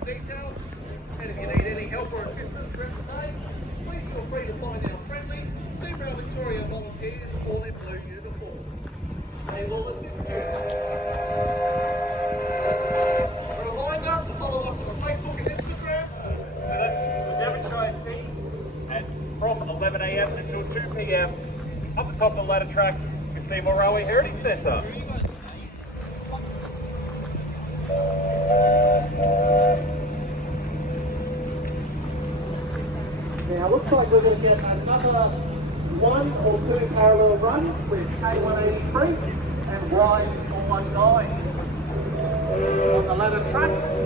contact details. And if you need any help or assistance throughout the day, please feel free to find our friendly Steamrail Victoria volunteers all in blue uniform. They will assist you. A reminder to follow us on Facebook and Instagram. So that's the Devonshire Sea, and from 11 a.m. until 2 p.m. Up the top of the ladder track, you can see Railway Heritage Centre. Now, looks like we're going to get another one or two parallel runs with K183 and Y419 on the ladder track.